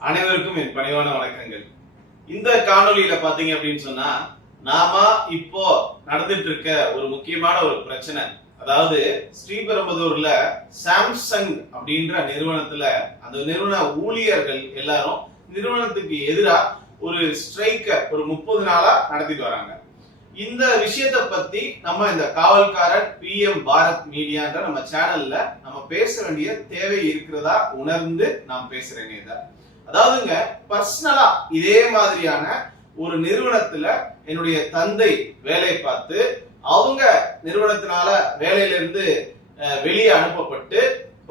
அனைவருக்கும் என் பணிவான வணக்கங்கள். இந்த காணொலியில பாத்தீங்க அப்படின்னு சொன்னா, நாம இப்போ நடந்துட்டு இருக்க ஒரு முக்கியமான ஒரு பிரச்சனை, அதாவது ஸ்ரீபெரும்புதூர்ல சாம்சங் அப்படின்ற நிறுவனத்துல அந்த நிறுவன ஊழியர்கள் எல்லாரும் நிறுவனத்துக்கு எதிராக ஒரு ஸ்ட்ரைக்க ஒரு 30 நாளா நடத்திட்டு வராங்க. இந்த விஷயத்தை பத்தி நம்ம இந்த காவல்காரன் PM பாரத் மீடியான்ற நம்ம சேனல்ல நம்ம பேச வேண்டிய தேவை இருக்கிறதா உணர்ந்து நான் பேசுறேங்க. இத அதாவதுங்க, பர்சனலா இதே மாதிரியான ஒரு நிறுவனத்துல என்னுடைய தந்தை வேலை பார்த்து அவங்க நிறுவனத்தினால வேலையில இருந்து வெளியே அனுப்பப்பட்டு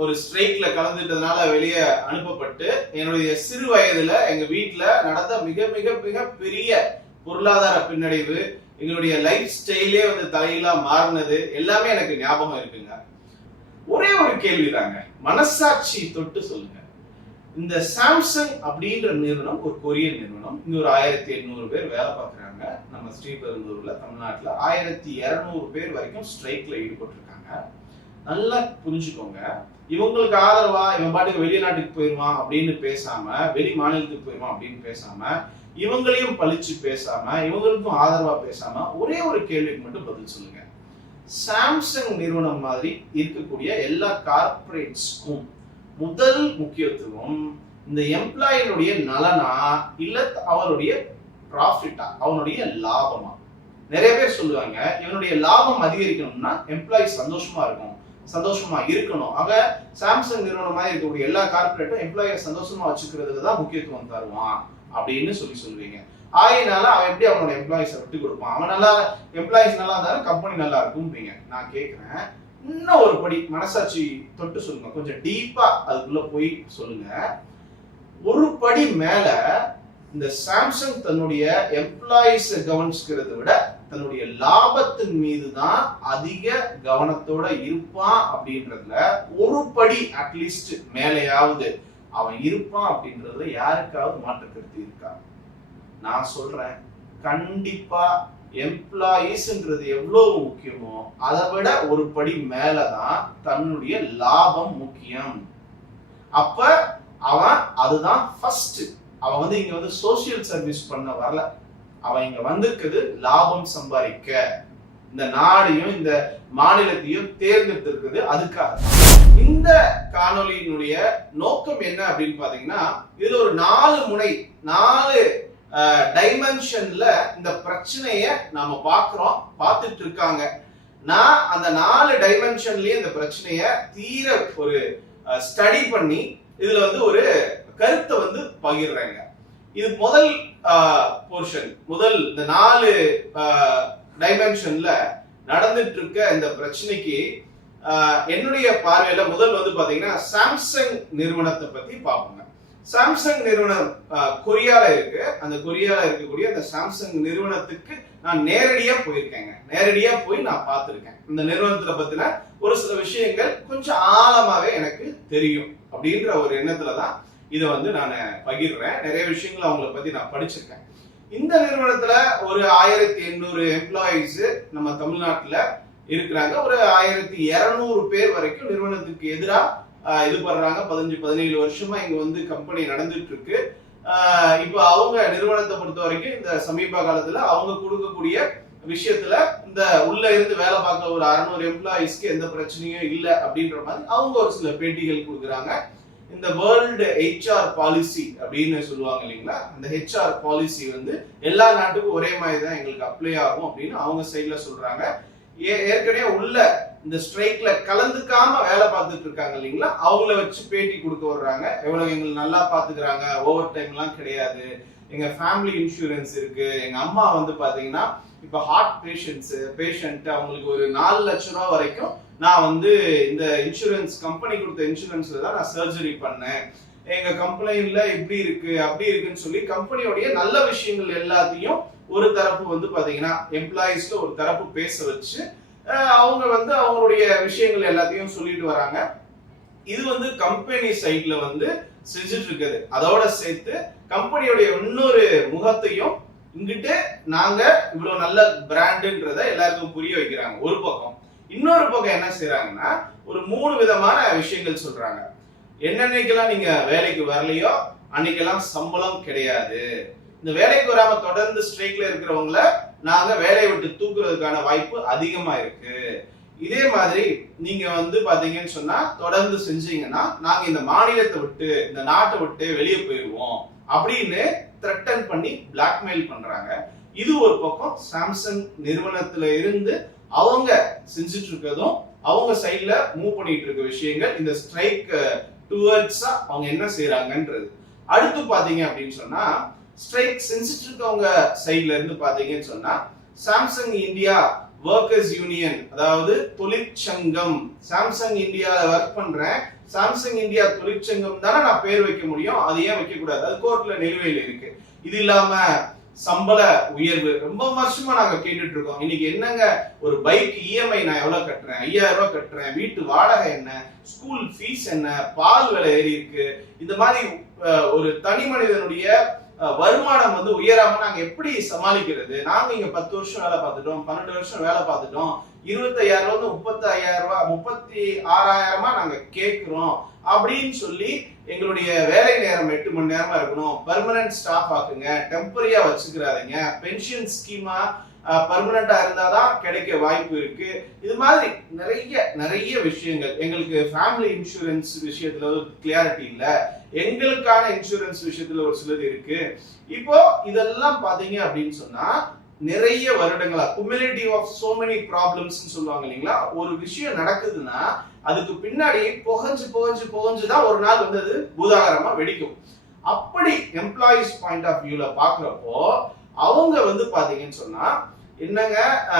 ஒரு ஸ்ட்ரைக்ல கலந்துட்டதுனால வெளியே அனுப்பப்பட்டு என்னுடைய சிறு வயதுல எங்க வீட்டுல நடந்த மிக மிக மிக பெரிய பொருளாதார பின்னடைவு, எங்களுடைய லைஃப் ஸ்டைலே தலையிலா மாறினது எல்லாமே எனக்கு ஞாபகம் இருக்குங்க. ஒரே ஒரு கேள்விதாங்க, மனசாட்சி தொட்டு சொல்லுங்க. இந்த சாம்சங் அப்படின்ற நிறுவனம் ஒரு கொரியன் நிறுவனம். இங்க ஒரு 1800 பேர் வேலை பார்க்கறாங்க. நம்ம ஸ்ரீபெரும்புதூர்ல தமிழ்நாட்டுல 1200 பேர் வரைக்கும் ஸ்ட்ரைக்ல ஈடுபட்டு இருக்காங்க. நல்லா புரிஞ்சுக்கோங்க, இவங்களுக்கு ஆதரவா இவன் பாட்டுக்கு வெளிநாட்டுக்கு போயிருவான் அப்படின்னு பேசாம, வெளி மாநிலத்துக்கு போயிருவான் அப்படின்னு பேசாம, இவங்களையும் பழிச்சு பேசாம, இவங்களுக்கும் ஆதரவா பேசாம ஒரே ஒரு கேள்விக்கு மட்டும் பதில் சொல்லுங்க. சாம்சங் நிறுவனம் மாதிரி இருக்கக்கூடிய எல்லா கார்பரேட்ஸ்க்கும் முதல் முக்கியத்துவம் இந்த எம்ப்ளாயினுடைய நலனா இல்ல அவருடைய ப்ராஃபிட்டா, அவனுடைய லாபமா? நிறைய பேர் சொல்லுவாங்க, இவனுடைய லாபம் அதிகரிக்கணும்னா எம்ப்ளாயி சந்தோஷமா இருக்கணும். ஆக சாம்சங் நிறுவனம் மாதிரி இருக்கக்கூடிய எல்லா கார்பரேட்டும் எம்ப்ளாயை சந்தோஷமா வச்சுக்கிறதுக்கு தான் முக்கியத்துவம் தருவான் அப்படின்னு சொல்லுவீங்க. ஆயினால அவன் எப்படி அவனோட எம்ப்ளாயிஸை விட்டு கொடுப்பான்? அவன் நல்லா, எம்ப்ளாயிஸ் நல்லா இருந்தாலும் கம்பெனி நல்லா இருக்கும்பீங்க. நான் கேட்கிறேன், இன்னும் ஒரு படி மனசாட்சி தொட்டு சொல்லுங்க, கொஞ்சம் டீப்பா அதுக்குள்ள போய் சொல்லுங்க. ஒரு படி மேல இந்த சாம்சங் தன்னுடைய எம்ப்ளாயிஸ் கவனிச்சுக்கிறத விட தன்னுடைய லாபத்தின் மீது தான் அதிக கவனத்தோட இருப்பான் அப்படின்றதுல ஒரு படி அட்லீஸ்ட் மேலையாவது அவன் இருப்பான் அப்படின்றதுல யாருக்காவது மாற்று கருத்து இருக்கா? நான் சொல்றேன், கண்டிப்பா எம்ப்ளாயிஸ்ன்றது எவ்வளவு முக்கியமோ அதை விட ஒரு படி மேலதான் தன்னுடைய லாபம் முக்கியம். அப்ப அவன் அதுதான் ஃபர்ஸ்ட். அவன் இங்க சோசியல் சர்வீஸ் பண்ண வரல, அவன் இங்க வந்திருக்கிறது லாபம் சம்பாதிக்க, இந்த நாடையும் இந்த மாநிலத்தையும் தேர்ந்தெடுத்திருக்கிறது அதுக்காக. இந்த காணொலியினுடைய நோக்கம் என்ன அப்படின்னு பாத்தீங்கன்னா, இதுல ஒரு 4 டைமென்ஷன்ல இந்த பிரச்சனைய நாம பார்த்துட்டு இருக்காங்க. நான் அந்த 4 டைமென்ஷன்லயே இந்த பிரச்சனைய தீர ஒரு ஸ்டடி பண்ணி இதுல ஒரு கருத்தை பகிர்றேங்க. இது முதல் போர்ஷன். முதல் இந்த 4 டைமென்ஷன்ல நடந்துட்டு இருக்க இந்த பிரச்சனைக்கு என்னுடைய பார்வையில முதல் பாத்தீங்கன்னா சாம்சங் நிறுவனத்தை பத்தி பார்ப்போங்க. சாம்சங் நிறுவனம் கொரியால இருக்கு. அந்த கொரியால இருக்கக்கூடிய அந்த சாம்சங் நிறுவனத்துக்கு நான் நேரடியா போயிருக்கேங்க. நேரடியா போய் நான் பார்த்திருக்கேன். இந்த நிறுவனத்துல பத்தின ஒரு சில விஷயங்கள் கொஞ்சம் ஆழமாவே எனக்கு தெரியும் அப்படின்ற ஒரு எண்ணத்துலதான் இதை நான் பகிர்றேன். நிறைய விஷயங்கள் அவங்கள பத்தி நான் படிச்சிருக்கேன். இந்த நிறுவனத்துல ஒரு 1800 எம்ப்ளாயிஸ் நம்ம தமிழ்நாட்டுல இருக்கிறாங்க. ஒரு 1200 பேர் வரைக்கும் நிறுவனத்துக்கு எதிராக இது பண்றாங்க. 15-17 வருஷமா இங்க கம்பெனி நடந்துட்டு இருக்கு. இப்ப அவங்க நிறுவனத்தை பொறுத்த வரைக்கும் இந்த சமீப காலத்துல அவங்க கொடுக்கக்கூடிய விஷயத்துல இந்த உள்ள இருந்து வேலை பார்க்க ஒரு 600 எம்ப்ளாயிஸ்க்கு எந்த பிரச்சனையும் இல்லை அப்படின்ற மாதிரி அவங்க ஒரு சில பேட்டிகள் கொடுக்குறாங்க. இந்த வேர்ல்டு HR பாலிசி அப்படின்னு சொல்லுவாங்க இல்லைங்களா, அந்த HR பாலிசி எல்லா நாட்டுக்கும் ஒரே மாதிரி தான் எங்களுக்கு அப்ளை ஆகும் அப்படின்னு அவங்க சைட்ல சொல்றாங்க. ஏற்கனவே உள்ள இந்த ஸ்ட்ரைக்ல கலந்துக்காம வேலை பார்த்துட்டு இருக்காங்க இல்லைங்களா, அவங்கள வச்சு பேட்டி கொடுக்க வர்றாங்க. எவ்வளவு எங்களை நல்லா பாத்துக்கிறாங்க, ஓவர் டைம் எல்லாம் கிடையாது, எங்க ஃபேமிலி இன்சூரன்ஸ் இருக்கு, எங்க அம்மா பாத்தீங்கன்னா இப்ப ஹார்ட் பேஷண்ட் அவங்களுக்கு ஒரு 4 லட்சம் ரூபாய் வரைக்கும் நான் இந்த இன்சூரன்ஸ் கம்பெனி கொடுத்த இன்சூரன்ஸ்ல தான் நான் சர்ஜரி பண்ணேன், எங்க கம்பெனில இப்படி இருக்கு அப்படி இருக்குன்னு சொல்லி கம்பெனியோடைய நல்ல விஷயங்கள் எல்லாத்தையும் ஒரு தரப்பு பாத்தீங்கன்னா எம்ப்ளாயிஸ்ல ஒரு தரப்பு பேச வச்சு அவங்க அவங்களுடைய விஷயங்கள் எல்லாத்தையும் சொல்லிட்டு வராங்க. இது கம்பெனி சைட்ல செஞ்சுட்டு இருக்குது. அதோட சேர்த்து கம்பெனியோடைய இன்னொரு முகத்தையும் இங்கிட்டு நாங்க இவ்வளவு நல்ல பிராண்டுன்றத எல்லாருக்கும் புரிய வைக்கிறாங்க ஒரு பக்கம். இன்னொரு பக்கம் என்ன செய்யறாங்கன்னா ஒரு 3 விதமான விஷயங்கள் சொல்றாங்க. என்னன்னைக்கெல்லாம் நீங்க வேலைக்கு வரலையோ அன்னைக்கெல்லாம் சம்பளம் கிடையாது. இந்த வேலைக்கு வராம தொடர்ந்து ஸ்ட்ரைக்ல இருக்கிறவங்கள நாங்க வேலையை விட்டு தூக்குறதுக்கான வாய்ப்பு அதிகமா இருக்கு. இதே மாதிரி நீங்க வந்து பாத்தீங்கன்னு சொன்னா தொடர்ந்து செஞ்சீங்கன்னா நாங்க இந்த மாநிலத்தை விட்டு இந்த நாட்டை விட்டு வெளியே போயிடுவோம் அப்படின்னு த்ரெட்டன் பண்ணி பிளாக்மெயில் பண்றாங்க. இது ஒரு பக்கம் சாம்சங் நிறுவனத்துல இருந்து அவங்க செஞ்சுட்டு இருக்கிறதும் அவங்க சைட்ல மூவ் பண்ணிட்டு இருக்க விஷயங்கள், இந்த ஸ்ட்ரைக் டுவர்ட்ஸா அவங்க என்ன செய்யறாங்கன்றது. அடுத்து பாத்தீங்க அப்படின்னு சொன்னா ஸ்ட்ரைக் செஞ்சுட்டு இருக்கவங்க சைட்ல இருந்து பாத்தீங்கன்னு சொன்னா சாம்சங் இந்தியா ஒர்க்கர்ஸ் யூனியன், அதாவது தொழிற்சங்கம், சாம்சங் இந்தியால ஒர்க் பண்றேன், சாம்சங் இந்தியா தொழிற்சங்கம் தானே நான் பேர் வைக்க முடியும், அது ஏன் வைக்க கூடாது, அது கோர்ட்ல நிலுவையில் இருக்கு. இது இல்லாம சம்பள உயர்வு ரொம்ப வருஷமா நாங்க கேட்டுட்டு இருக்கோம். இன்னைக்கு என்னங்க ஒரு பைக் இஎம்ஐ நான் எவ்வளவு கட்டுறேன், 5000 ரூபாய் கட்டுறேன், வீட்டு வாடகை என்ன, ஸ்கூல் ஃபீஸ் என்ன, பால் விலை ஏறி இருக்கு. இந்த மாதிரி ஒரு தனி மனிதனுடைய வருமானம் வந்து உயராம நாங்க எப்படி சமாளிக்கிறது? நாங்க இங்க 10 வருஷம் வேலை பார்த்துட்டோம், 12 வருஷம் வேலை பார்த்துட்டோம், 25,000 35,000 36,000 நாங்க கேட்கிறோம் அப்படின்னு சொல்லி எங்களுடைய வேலை நேரம் 8 மணி நேரமா இருக்கணும், பெர்மனன்ட் ஸ்டாஃப் ஆக்குங்க, டெம்பரரியா வச்சுக்கிறாதீங்க, பென்ஷன் ஸ்கீமா பர்மனண்டா இருந்தாதான் கிடைக்க வாய்ப்பு இருக்கு. இது மாதிரி நிறைய விஷயங்கள். எங்களுக்கு ஃபேமிலி இன்சூரன்ஸ் விஷயத்துல ஒரு கிளியாரிட்டி இல்ல, எங்களுக்கான இன்சூரன்ஸ் விஷயத்துல ஒரு சிலது இருக்கு. இப்போ இதெல்லாம் பாத்தீங்க அப்படின்னு சொன்னா நிறைய வருடங்களா cumulative of so many problems சொல்லுவாங்க இல்லைங்களா. ஒரு விஷயம் நடக்குதுன்னா அதுக்கு பின்னாடி புகஞ்சு தான் ஒரு நாள் வந்து அது பூதாகரமா வெடிக்கும். அப்படி எம்ப்ளாயிஸ் பாயிண்ட் ஆஃப் வியூல பாக்குறப்போ அவங்க வந்து பாத்தீங்கன்னு சொன்னா என்னங்க,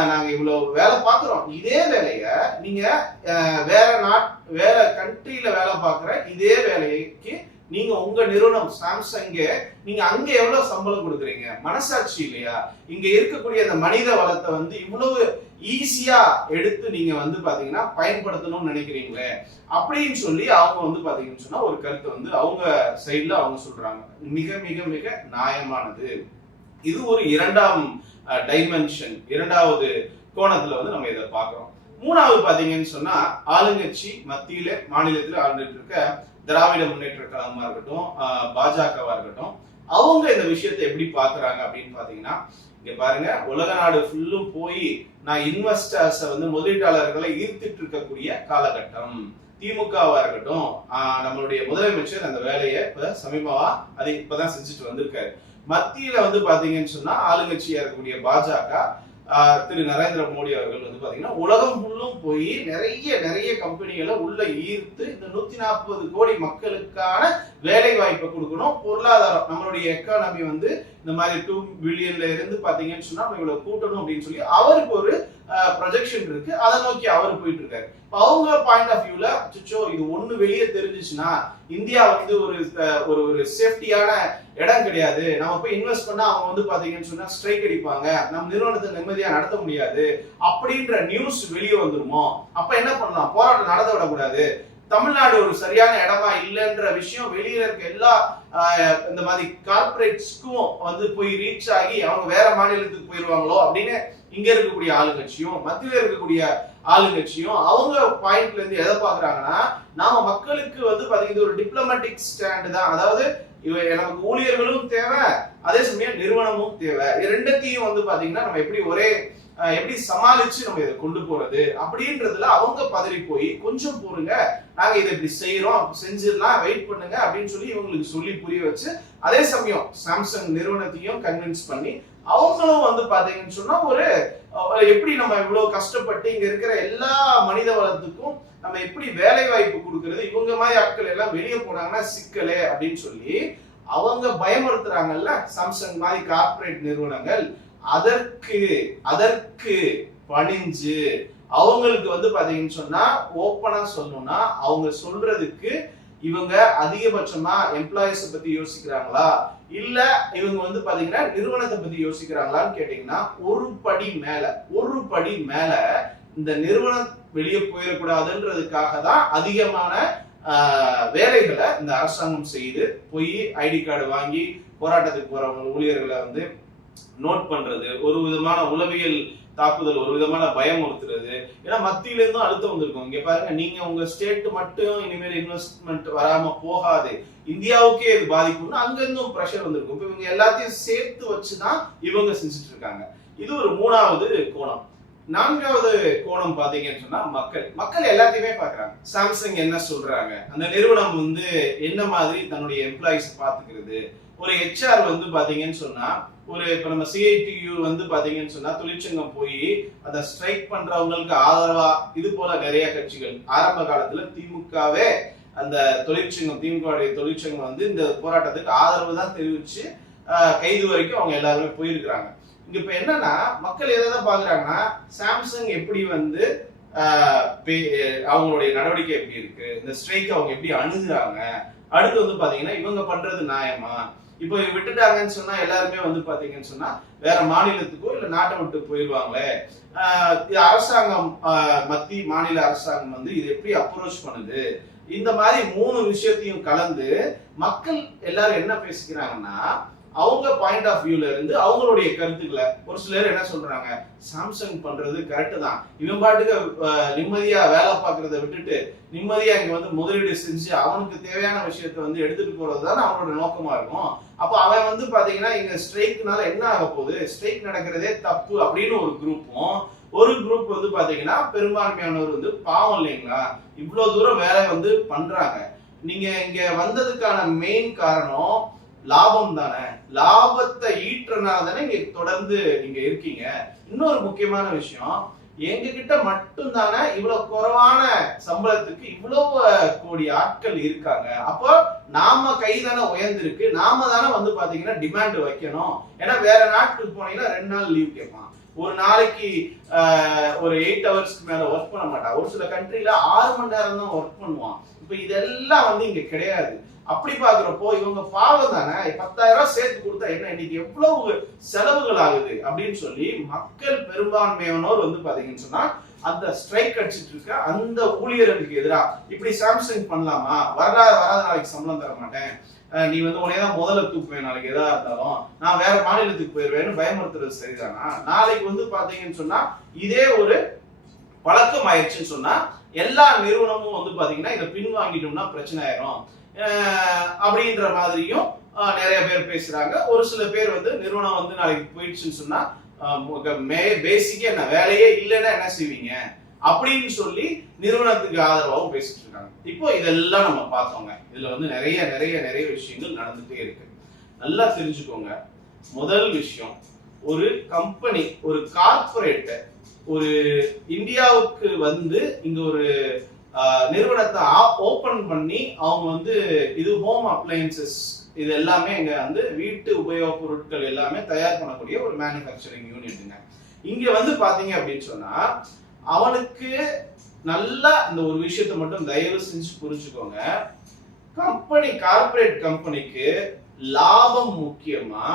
நாங்க இவ்வளவு வேலை பாக்குறோம், இதே வேலைய நீங்க வேற கண்ட்ரில வேலை பாக்குற இதே வேலைக்கு நீங்க உங்க நிறுவனம் சாம்சங் நீங்க அங்க எவ்வளவு சம்பளம் கொடுக்குறீங்க? மனசாட்சி இல்லையா? இங்க இருக்கக்கூடிய அந்த மனித வளத்தை வந்து இவ்வளவு ஈஸியா எடுத்து நீங்க வந்து பாத்தீங்கன்னா பயன்படுத்தணும்னு நினைக்கிறீங்களே அப்படின்னு சொல்லி அவங்க வந்து பாத்தீங்கன்னு சொன்னா ஒரு கருத்தை வந்து அவங்க சைட்ல அவங்க சொல்றாங்க. மிக மிக மிக நியாயமானது. இது ஒரு இரண்டாம் டைமென்ஷன், இரண்டாவது கோணத்துல வந்து நம்ம இதை பாக்குறோம். மூணாவது பாத்தீங்கன்னு சொன்னா ஆளுங்கட்சி மத்தியில மாநிலத்தில் ஆளுநர் இருக்க திராவிட முன்னேற்ற கழகமா இருக்கட்டும், பாஜகவா இருக்கட்டும், அவங்க இந்த விஷயத்தை எப்படி பாக்குறாங்க அப்படின்னு பாத்தீங்கன்னா இங்க பாருங்க, உலக நாடு ஃபுல்லும் போய் நான் இன்வெஸ்டர்ஸ் வந்து முதலீட்டாளர்களை ஈர்த்துட்டு இருக்கக்கூடிய காலகட்டம். திமுகவா இருக்கட்டும், நம்மளுடைய முதலமைச்சர் அந்த வேலையை இப்ப சமீபமா அதை இப்பதான் செஞ்சுட்டு வந்திருக்காரு. மத்தியில வந்து பாத்தீங்கன்னு சொன்னா ஆளுங்கட்சியா இருக்கக்கூடிய பாஜக திரு நரேந்திர மோடி அவர்கள் வந்து பாத்தீங்கன்னா உலகம் ஃபுல்லும் போய் நிறைய கம்பெனிகளை உள்ள ஈர்த்து இந்த 140 கோடி மக்களுக்கான வேலை வாய்ப்பை கொடுக்கணும். பொருளாதாரம் நம்மளுடைய எக்கானமி வந்து இந்த மாதிரி 2 பில்லியன்ல இருந்து பாத்தீங்கன்னு சொன்னா இவ்வளவு கூட்டணும் அப்படின்னு சொல்லி அவருக்கு ஒரு ப்ரொஜெக்ஷன் இருக்கு. அதை நோக்கி அவர் போயிட்டு இருக்காரு. அவங்க பாயிண்ட் ஆஃப் வியூல அச்சோ இது ஒண்ணு வெளியே தெரிஞ்சிச்சுன்னா இந்தியா வந்து ஒரு சேஃப்டியான இடம் கிடையாது, நம்ம போய் இன்வெஸ்ட் பண்ணா அவங்க வந்து பாத்தீங்கன்னு சொன்னா ஸ்ட்ரைக் அடிப்பாங்க, நம்ம நிறுவனத்தை நிம்மதியா நடத்த முடியாது அப்படின்ற நியூஸ் வெளியே வந்துருமோ, அப்ப என்ன பண்ணலாம், போராட்டம் நடத்த விடக்கூடாது, தமிழ்நாடு ஒரு சரியான இடமா இல்லைன்ற விஷயம் வெளியில இருக்க எல்லா இந்த மாதிரி கார்பரேட்ஸ்க்கும் வந்து போய் ரீச் ஆகி அவங்க வேற மாநிலத்துக்கு போயிருவாங்களோ அப்படின்னு இங்க இருக்கக்கூடிய ஆளுங்கட்சியும் மத்தியில இருக்கக்கூடிய ஆளுங்கட்சியும் அவங்க பாயிண்ட்ல இருந்து எதை பாக்குறாங்கன்னா நாம மக்களுக்கு வந்து பாத்தீங்கன்னா ஒரு டிப்ளமேட்டிக் ஸ்டாண்ட் தான், அதாவது நமக்கு ஊழியர்களும் தேவை, அதே சமயம் நிறுவனமும் தேவை. ரெண்டத்தையும் வந்து பாத்தீங்கன்னா நம்ம எப்படி சமாளிச்சு நம்ம இதை கொண்டு போறது அப்படின்றதுல அவங்க பதறி போய் கொஞ்சம் போருங்க, நாங்க இதை இப்படி செய்யறோம், செஞ்சிடலாம், வெயிட் பண்ணுங்க அப்படின்னு சொல்லி இவங்களுக்கு சொல்லி புரிய வச்சு அதே சமயம் சாம்சங் நிறுவனத்தையும் கன்வின்ஸ் பண்ணி அவங்களும் வந்து பாத்தீங்கன்னு சொன்னா எப்படி நம்ம இவ்வளவு கஷ்டப்பட்டு இங்க இருக்கிற எல்லா மனித வளத்துக்கும் நம்ம எப்படி வேலை வாய்ப்பு கொடுக்கறது, இவங்க மாதிரி ஆட்கள் எல்லாம் வெளியே போனாங்கன்னா சிக்கலே அப்படின்னு சொல்லி அவங்க பயமுறுத்துறாங்கல்ல சாம்சங் மாதிரி கார்பரேட் நிறுவனங்கள். அதற்கு பணிஞ்சு அவங்களுக்கு வந்து பாத்தீங்கன்னு சொன்னா ஓப்பனா சொல்லணும்னா அவங்க சொல்றதுக்கு இவங்க அதிகபட்சமா எம்ப்ளாயிஸ் பத்தி யோசிக்கிறாங்களா இல்ல இவங்க வந்து பாத்தீங்கன்னா நிறுவனத்தை பத்தி யோசிக்கிறாங்களான்னு கேட்டீங்கன்னா ஒரு படி மேல இந்த நிறுவனம் வெளியே போயிடக்கூடாதுன்றதுக்காக தான் அதிகமான வேலைகளை இந்த அரசாங்கம் செய்து போய் ஐடி கார்டு வாங்கி போராட்டத்துக்கு போறவங்க ஊழியர்களை வந்து நோட் பண்றது, ஒரு விதமான உளவியல் தாக்குதல், ஒரு விதமான பயமுறுத்துறது. ஏன்னா மத்தியில இருந்தும் அழுத்தம் வந்திருக்கும். இங்க பாருங்க, நீங்க உங்க ஸ்டேட் மட்டும் இனிமேல் இன்வெஸ்ட்மெண்ட் வராம போகாது, இந்தியாவுக்கே இது பாதிக்கும்னு அங்க இருந்தும் பிரஷர் வந்திருக்கும். இப்ப இவங்க எல்லாத்தையும் சேர்த்து வச்சுதான் இவங்க செஞ்சுட்டு இருக்காங்க. இது ஒரு 3வது கோணம். 4வது கோணம் பாத்தீங்கன்னு சொன்னா மக்கள் எல்லாத்தையுமே பாக்குறாங்க. சாம்சங் என்ன சொல்றாங்க, அந்த நிறுவனம் வந்து என்ன மாதிரி தன்னுடைய எம்ப்ளாயிஸ் பாத்துக்கிறது. ஒரு HR வந்து பாத்தீங்கன்னு சொன்னா, இப்ப நம்ம CITU வந்து பாத்தீங்கன்னு சொன்னா தொழிற்சங்கம் போய் அந்த ஸ்ட்ரைக் பண்றவங்களுக்கு ஆதரவா இது போல நிறைய கட்சிகள் ஆரம்ப காலத்துல திமுகவே அந்த திமுக தொழிற்சங்கம் வந்து இந்த போராட்டத்துக்கு ஆதரவு தான் தெரிவிச்சு கைது வரைக்கும் அவங்க எல்லாருமே போயிருக்கிறாங்க. இங்க இப்ப என்னன்னா, மக்கள் எதாவது பாக்குறாங்கன்னா, சாம்சங் எப்படி வந்து அவங்களுடைய நடவடிக்கை எப்படி இருக்கு, இந்த ஸ்ட்ரைக் அவங்க எப்படி அணுகுறாங்க, அடுத்து வந்து பாத்தீங்கன்னா இவங்க பண்றது நியாயமா, இப்போ விட்டுட்டாங்கன்னு சொன்னா எல்லாருமே வந்து பாத்தீங்கன்னு சொன்னா வேற மாநிலத்துக்கோ இல்ல நாட்டை விட்டு போயிடுவாங்களே. அரசாங்கம், மத்திய மாநில அரசாங்கம் வந்து இது எப்படி அப்ரோச் பண்ணுது, இந்த மாதிரி 3 விஷயத்தையும் கலந்து மக்கள் எல்லாரும் என்ன பேசிக்கிறாங்கன்னா, அவங்க பாயிண்ட் ஆஃப் வியூல இருந்து அவங்களுடைய கருத்துக்களை ஒரு சிலர் என்ன சொல்றாங்க, சாம்சங் பண்றது கரெக்ட் தான், இவன் பாட்டுக்கு நிம்மதியா வேலை பார்க்கறத விட்டுட்டு நிம்மதியா இங்க வந்து முதலீடு செஞ்சு அவனுக்கு தேவையான விஷயத்த வந்து எடுத்துட்டு போறதுதான் அவனோட நோக்கமா இருக்கும். அப்ப அவன் வந்து பாத்தீங்கன்னா இங்க ஸ்ட்ரைக்னால என்ன ஆக போகுது, ஸ்ட்ரைக் நடக்கிறதே தப்பு அப்படின்னு ஒரு குரூப்பும், ஒரு குரூப் வந்து பாத்தீங்கன்னா பெரும்பான்மையானவர் வந்து பாவம் இல்லைங்களா, இவ்வளவு தூரம் வேலை வந்து பண்றாங்க, நீங்க இங்க வந்ததுக்கான மெயின் காரணம் லாபம் தானே, லாபத்தை ஈற்றனால தானே இங்க தொடர்ந்து இங்க இருக்கீங்க. இன்னொரு முக்கியமான விஷயம், எங்க கிட்ட மட்டும் தானே இவ்வளவு குறைவான சம்பளத்துக்கு இவ்வளவு கோடி ஆட்கள் இருக்காங்க, அப்போ நாம கைதானே உயர்ந்திருக்கு, நாம தானே வந்து பாத்தீங்கன்னா டிமாண்ட் வைக்கணும். ஏன்னா வேற நாட்டுக்கு போனீங்கன்னா 2 நாள் லீவ் கேட்பான், ஒரு நாளைக்கு ஒரு 8 ஹவர்ஸ்க்கு மேல ஒர்க் பண்ண மாட்டான், ஒரு சில கண்ட்ரில 6 மணி நேரம் தான் ஒர்க் பண்ணுவான். இப்ப இதெல்லாம் வந்து இங்க கிடையாது. அப்படி பாக்குறப்போ இவங்க பாவம் தானே, 10,000 சேர்த்து கொடுத்தா என்ன, இன்னைக்கு எவ்வளவு செலவுகள் ஆகுது அப்படின்னு சொல்லி மக்கள் பெரும்பான்மையானோர் வந்து பாத்தீங்கன்னு சொன்னா அந்த ஸ்ட்ரைக் அடிச்சிட்டு இருக்க அந்த ஊழியர்களுக்கு எதிராக இப்படி சாம்சங் பண்ணலாமா, வராத நாளைக்கு சம்பளம் தர மாட்டேன், நீ வந்து உனையதான் முதல்ல தூக்குவேன், நாளைக்கு எதா இருந்தாலும் நான் வேற மாநிலத்துக்கு போயிருவேன்னு பயமுறுத்துறது சரிதானா. நாளைக்கு வந்து பாத்தீங்கன்னு சொன்னா இதே ஒரு பழக்கம் ஆயிடுச்சுன்னு சொன்னா எல்லா நிறுவனமும் வந்து பாத்தீங்கன்னா இதை பின்வாங்கிட்டோம்னா பிரச்சனை ஆயிரும் அப்படின்ற மாதிரியும் நிறைய பேர் பேசுறாங்க. ஒரு சில பேர் வந்து நிறுவனம் வந்து நாளைக்கு போயிடுச்சுன்னு சொன்னா பேசிக்கா என்ன வேலையே இல்லைன்னா என்ன செய்வீங்க அப்படின்னு சொல்லி நிறுவனத்துக்கு ஆதரவாகவும் பேசிட்டு இருக்காங்க. இப்போ இதெல்லாம் நம்ம பார்த்தோங்க, இதுல வந்து நிறைய நிறைய நிறைய விஷயங்கள் நடந்துட்டே இருக்கு. நல்லா தெரிஞ்சுக்கோங்க. முதல் விஷயம், ஒரு கம்பெனி, ஒரு கார்பரேட் ஒரு இந்தியாவுக்கு வந்து இங்க ஒரு நிறுவனத்தை ஓபன் பண்ணி அவங்க வந்து இது ஹோம் அப்ளையன்சஸ் இது எல்லாமே இங்க வந்து வீட்டு உபயோக பொருட்கள் எல்லாமே தயார் பண்ணக்கூடிய ஒரு மேனுஃபேக்சரிங் யூனிட்டுங்க. இங்க வந்து பாத்தீங்க அப்படின்னு சொன்னா அவனுக்கு நல்லா இந்த ஒரு விஷயத்தை மட்டும் தயவு செஞ்சு புரிஞ்சுக்கோங்க. கார்பரேட் கம்பெனிக்கு லாபம் முக்கியமா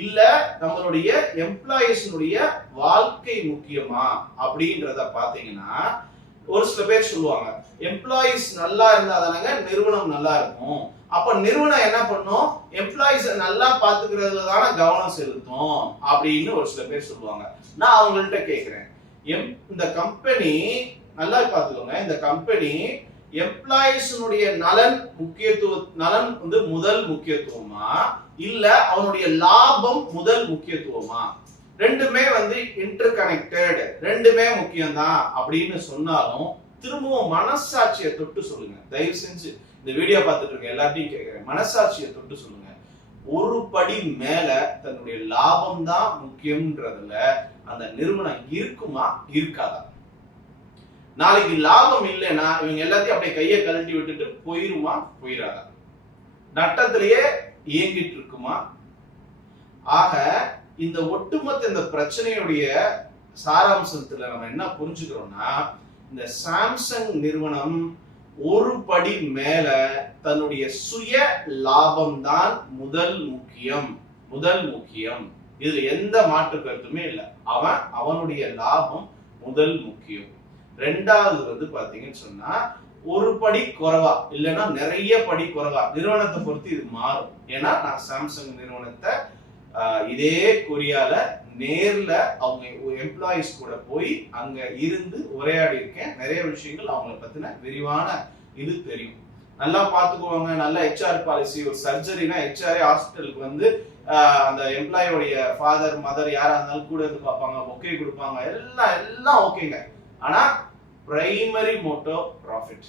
இல்ல நம்மளுடைய எம்ப்ளாயிஸ்னுடைய வாழ்க்கை முக்கியமா அப்படின்றத பாத்தீங்கன்னா, ஒரு சில பேர் சொல்லுவாங்க எம்ப்ளாயிஸ் நல்லா இருந்தா தானங்க நிறுவனம் நல்லா இருக்கும், அப்ப நிறுவனம் என்ன பண்ணும், எம்ப்ளாயிஸ் நல்லா பாத்துக்கிறதுல தானே கவனம் செலுத்தும் அப்படின்னு ஒரு சில பேர் சொல்லுவாங்க. நான் அவங்கள்ட்ட கேக்குறேன், இந்த கம்பெனி நல்லா பாத்துக்கோங்க, இந்த கம்பெனி எம்ப்ளாயிஸ்னுடைய நலன் வந்து முதல் முக்கியத்துவமா இல்ல அவனுடைய லாபம் முதல் முக்கியத்துவமா, ரெண்டுமே வந்து இன்டர் கனெக்டட், ரெண்டுமே முக்கியம் தான் அப்படின்னு சொன்னாலும் திரும்பவும் மனசாட்சியை தொட்டு சொல்லுங்க. தயவு செஞ்சு இந்த வீடியோ பார்த்துட்டு இருக்க எல்லாத்தையும் கேட்கிறேன், மனசாட்சியை தொட்டு சொல்லுங்க. ஒரு படி மேல தன்னுடைய லாபம் தான் முக்கியம்ன்றதுல அந்த நிறுவனம் இருக்குமா இருக்காதா? நாளைக்கு லாபம் இல்லைன்னா இவங்க எல்லாத்தையும் அப்படியே கையை கழட்டி விட்டுட்டு போயிருமா போயிடாதா? நட்டத்திலேயே இயங்கிட்டு இருக்குமா? ஆக இந்த ஒட்டுமொத்த இந்த பிரச்சனையுடைய சாராம்சத்துல நம்ம என்ன புரிஞ்சுக்கிறோம்னா, இந்த சாம்சங் நிறுவனம் ஒரு படி மேல தன்னுடைய சுய லாபம் தான் முதல் முக்கியம். இதுல எந்த மாற்று கருத்துமே இல்லை. அவனுடைய லாபம் முதல் முக்கியம். ரெண்டாவது வந்து பாத்தீங்கன்னு சொன்னா ஒரு படி குறைவா இல்லைன்னா நிறைய படி குறைவா, நிறுவனத்தை பொறுத்து இது மாறும். ஏன்னா நான் சாம்சங் நிறுவனத்தை இதே கொரியால நேர்ல அவங்க எம்ப்ளாயிஸ் கூட போய் அங்க இருந்து உரையாடி இருக்கேன். நிறைய விஷயங்கள் அவங்கள பத்தின விரிவான இது தெரியும். நல்லா பாத்துக்குவாங்க. நல்ல ஹெச்ஆர் பாலிசி. ஒரு சர்ஜரினா ஹெச்ஆர் ஹாஸ்பிட்டலுக்கு வந்து அந்த எம்ப்ளாயோடைய ஃபாதர் மதர் யாரா இருந்தாலும் கூட இருந்து பார்ப்பாங்க, ஒக்கே கொடுப்பாங்க, எல்லாம் ஓகேங்க. ஆனா பிரைமரி மோட்டோ ப்ராஃபிட்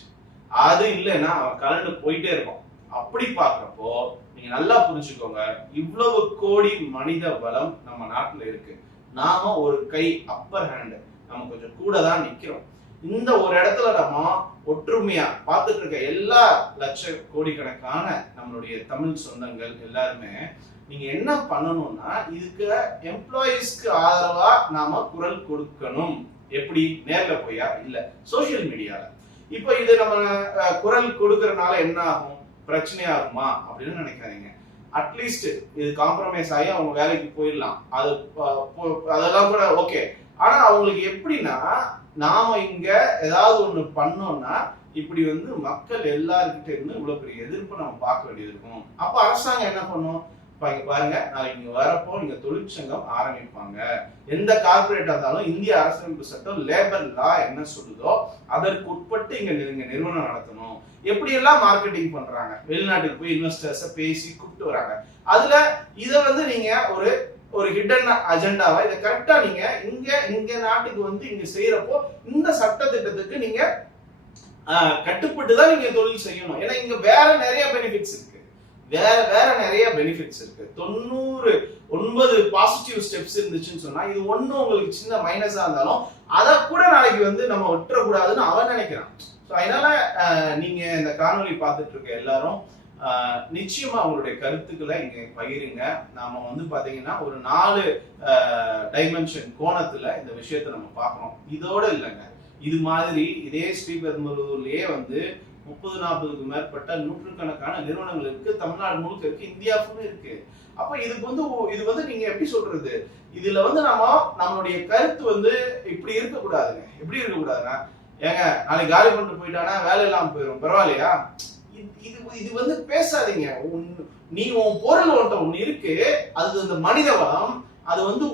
அது இல்லைன்னா அவன் கலந்து போயிட்டே இருக்கும். அப்படி பாக்குறப்போ நீங்க நல்லா புரிஞ்சுக்கோங்க, இவ்வளவு கோடி மனித வளம் நம்ம நாட்டுல இருக்கு. நாம ஒரு கை அப்பர் ஹேண்ட், நம்ம கொஞ்சம் கூட தான் நிக்கிறோம். இந்த ஒரு இடத்துல நம்ம ஒற்றுமையா பார்த்துட்டு இருக்க எல்லா லட்ச கோடிக்கணக்கான நம்மளுடைய தமிழ் சொந்தங்கள் எல்லாருமே நீங்க என்ன பண்ணணும்னா, இதுக்கு எம்ப்ளாயிஸ்க்கு ஆதரவா நாம குரல் கொடுக்கணும். எப்படி? நேர்ல போயா? இல்ல சோசியல் மீடியால. இப்ப இது நம்ம குரல் கொடுக்கறதுனால என்ன ஆகும்? பிரச்சனை ஆகுமா அப்படின்னு நினைக்காதீங்க. அட்லீஸ்ட் இது காம்ப்ரமைஸ் ஆகி அவங்க வேலைக்கு போயிடலாம், அது அதெல்லாம் கூட ஓகே. ஆனா அவங்களுக்கு எப்படின்னா, நாம இங்க ஏதாவது ஒண்ணு பண்ணோம்னா இப்படி வந்து மக்கள் எல்லார்கிட்ட இருந்து இவ்வளவு பெரிய எதிர்ப்பு நம்ம பார்க்க வேண்டியது இருக்கும். அப்ப அரசாங்கம் என்ன பண்ணும்? இங்க பாருங்க, நாளைக்கு இங்க வரப்போ இங்க தொழிற்சங்கம் ஆரம்பிப்பாங்க. எந்த கார்பரேட்டா இருந்தாலும் இந்திய அரசியலமைப்பு சட்டம் லேபர் லா என்ன சொல்லுதோ அதற்கு உட்பட்டு இங்க நிறுவனம் நடத்தணும். எப்படி எல்லாம் மார்க்கெட்டிங் பண்றாங்க, வெளிநாட்டுக்கு போய் இன்வெஸ்டர்ஸ பேசி கூப்பிட்டு வராங்க. அதுல இத வந்து நீங்க ஒரு ஹிடன் அஜெண்டாவா இதை கரெக்டா நீங்க இங்க நாட்டுக்கு வந்து இங்க செய்யறப்போ இந்த சட்ட திட்டத்துக்கு நீங்க கட்டுப்பட்டு தான் நீங்க தொழில் செய்யணும். ஏன்னா இங்க வேற நிறைய பெனிஃபிட்ஸ் இருக்கு. வேற நிறைய பெனிஃபிட்ஸ் இருக்கு. 99 பாசிட்டிவ் ஸ்டெப்ஸ் இருந்துச்சுன்னு சொன்னா இது ஒண்ணு உங்களுக்கு சின்ன மைனஸா இருந்தாலும் அதை கூட நாளைக்கு வந்து நம்ம விட்டுறக்கூடாதுன்னு அவன் நினைக்கிறான். ஸோ அதனால நீங்க இந்த காணொலி பார்த்துட்டு இருக்க எல்லாரும் நிச்சயமா அவங்களுடைய கருத்துக்களை இங்க பகிருங்க. நாம வந்து பாத்தீங்கன்னா ஒரு 4 டைமென்ஷன் கோணத்துல இந்த விஷயத்த நம்ம பார்க்கணும். இதோட இல்லைங்க, இது மாதிரி இதே ஸ்ரீபெரும்புதூர்லயே வந்து 30-40க்கு மேற்பட்ட நூற்றுக்கணக்கான நிறுவனங்கள் இருக்கு. தமிழ்நாடு முழுக்க இருக்கு, இந்தியா ஃபுல்லா இருக்கு. அப்ப இது வந்து நீங்க எப்படி சொல்றது, இதுல வந்து நம்மளுடைய கருத்து வந்து இப்படி இருக்கக்கூடாதுங்க. எப்படி இருக்கக்கூடாதுன்னா, ஏங்க நாளைக்கு காலி பண்ணிட்டு போயிட்டானா வேலை இல்லாம போயிடும், பரவாயில்லையா? இது வந்து பேசாதீங்க. நீ உன் பொருள் ஒன்று இருக்கு, அது இந்த மனித வளம், அது வந்து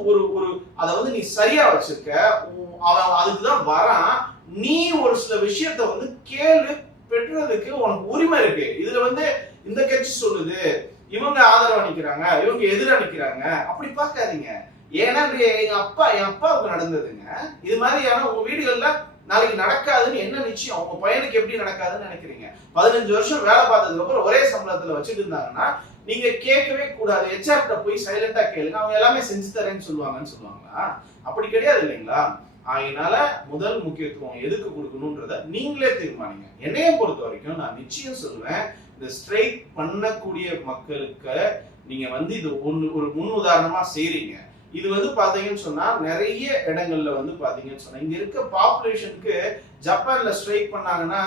அதை வந்து நீ சரியா வச்சிருக்க, அவன் அதுக்குதான் வரான். நீ ஒரு சில விஷயத்த வந்து கேளு, பெற்றதுக்கு உனக்கு உரிமை இருக்கு. இதுல வந்து இந்த கட்சி சொல்லுது, இவங்க ஆதரவு அளிக்கிறாங்க, இவங்க எதிராக நிக்கிறாங்க, அப்படி பார்க்காதீங்க. ஏன்னா என் அப்பாவுக்கு நடந்ததுங்க இது மாதிரியான உங்க வீடுகள்ல நாளைக்கு நடக்காதுன்னு என்ன நிச்சயம்? உங்க பையனுக்கு எப்படி நடக்காதுன்னு நினைக்கிறீங்க? 15 வருஷம் வேலை பார்த்ததுக்கு அப்புறம் ஒரே சம்பளத்துல வச்சுட்டு இருந்தாங்கன்னா நீங்க கேட்கவே கூடாது. ஹெச்ஆர்ட்ட போய் சைலண்டா கேளுங்க, அவங்க எல்லாமே செஞ்சு தரேன்னு சொல்லுவாங்களா? அப்படி கிடையாது இல்லைங்களா? அதனால முதல் முக்கியத்துவம் எதுக்கு கொடுக்கணும்ன்றத நீங்களே தீர்மானிங்க. என்னைய பொறுத்த வரைக்கும் நான் நிச்சயம் சொல்லுவேன், இந்த ஸ்ட்ரைக் பண்ணக்கூடிய மக்களுக்கு நீங்க வந்து இது ஒரு முன் உதாரணமா செய்றீங்க. இது வந்து பாத்தீங்கன்னு சொன்னா நிறைய இடங்கள்ல வந்து பாத்தீங்கன்னு சொன்னா இங்க இருக்க பாப்புலேஷனுக்கு ஜப்பான்ல ஸ்ட்ரைக் பண்ணாங்கன்னா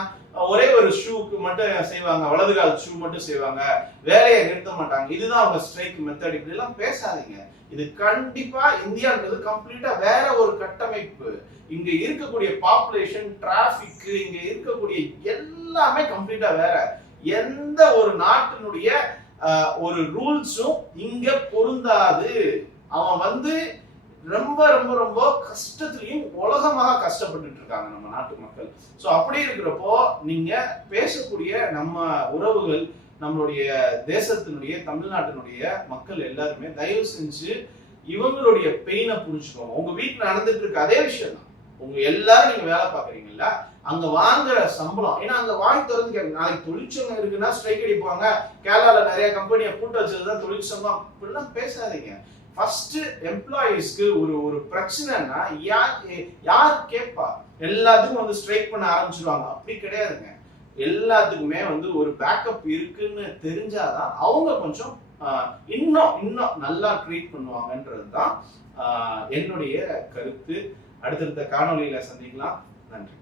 ஒரே ஒரு ஷூக்கு மட்டும் செய்வாங்க, வலது கால ஷூ மட்டும் செய்வாங்க, வேலையை நிறுத்த மாட்டாங்க. இதுதான் அவங்க ஸ்ட்ரைக் மெத்தட். இப்படி எல்லாம் பேசாதீங்க. இது கண்டிப்பா இந்தியான்றது கம்ப்ளீட்டா வேற ஒரு கட்டமைப்பு. இங்க இருக்கக்கூடிய பாப்புலேஷன், டிராபிக், இங்க இருக்கக்கூடிய எல்லாமே கம்ப்ளீட்டா வேற. எந்த ஒரு நாட்டினுடைய ஒரு ரூல்ஸும் இங்க பொருந்தாது. அவன் வந்து ரொம்ப ரொம்ப ரொம்ப கஷ்டத்திலையும் உலகமாக கஷ்டப்பட்டு இருக்காங்க நம்ம நாட்டு மக்கள். சோ அப்படி இருக்கிறப்போ நீங்க பேசக்கூடிய நம்ம உறவுகள், நம்மளுடைய தேசத்தினுடைய தமிழ்நாட்டினுடைய மக்கள் எல்லாருமே தயவு செஞ்சு இவங்களுடைய பெயினை புரிஞ்சுக்கோங்க. உங்க வீட்டுல நடந்துட்டு இருக்க அதே விஷயம் தான். உங்க எல்லாரும் நீங்க வேலை பாக்குறீங்கல்ல, அங்க வாங்குற சம்பளம், ஏன்னா அங்க வாங்கி திறந்து நாளைக்கு தொழிற்சங்கம் இருக்குன்னா ஸ்ட்ரைக் அடிப்பாங்க. கேரளால நிறைய கம்பெனியை கூட்ட வச்சதுதான் தொழிற்சங்கம். இப்படிலாம் பேசாதீங்க. ஃபர்ஸ்ட் எம்ப்ளாயிஸ்க்கு ஒரு பிரச்சனைனா யார் கேட்பா? எல்லாத்துக்கும் வந்து ஸ்ட்ரைக் பண்ண ஆரம்பிச்சிருவாங்க. அப்படி கிடையாதுங்க. எல்லாத்துக்குமே வந்து ஒரு பேக்கப் இருக்குன்னு தெரிஞ்சாதான் அவங்க கொஞ்சம் இன்னும் நல்லா ட்ரீட் பண்ணுவாங்கன்றதுதான் என்னுடைய கருத்து. அடுத்தடுத்த காணொலியில சந்திக்கலாம். நன்றி.